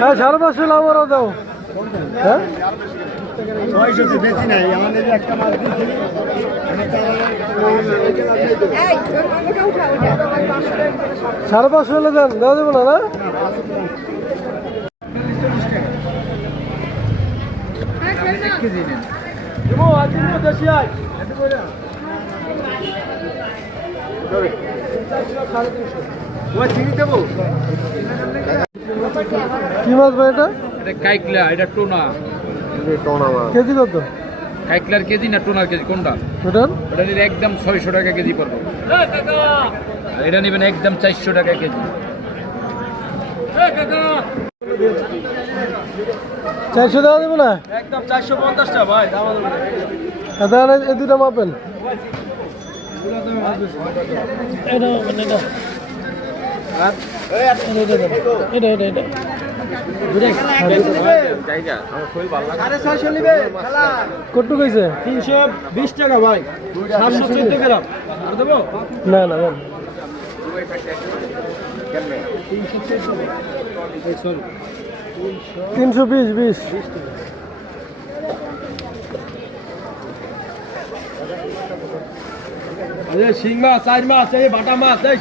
হ্যাঁ 550 লাভ ওরা দাও। হ্যাঁ 600 বেশি নাই আমাদের একটা মাছ দিচ্ছি 550 হলে দেন, দেওয়া যাবে না না? কি মাছ ভাই এটা? এটা কাইকলা, এটা টোনা। কেজি কত? কাইকলার কেজি না টোনার কেজি কোনটা? ওটার ওটা নিলে একদম 600 টাকা কেজি পড়বে। আর এটা নেবেন একদম 400 টাকা কেজি। 400 দেওয়া যাবে না? একদম 450 টাকা ভাই। তাহলে এই দুটা মাপেন। এটা কত কইছে? 320 টাকা ভাই 714 গ্রাম আর দেবো না না দেন। 320 শিং মাছ 4 মাছ এই বাটা মাছ এই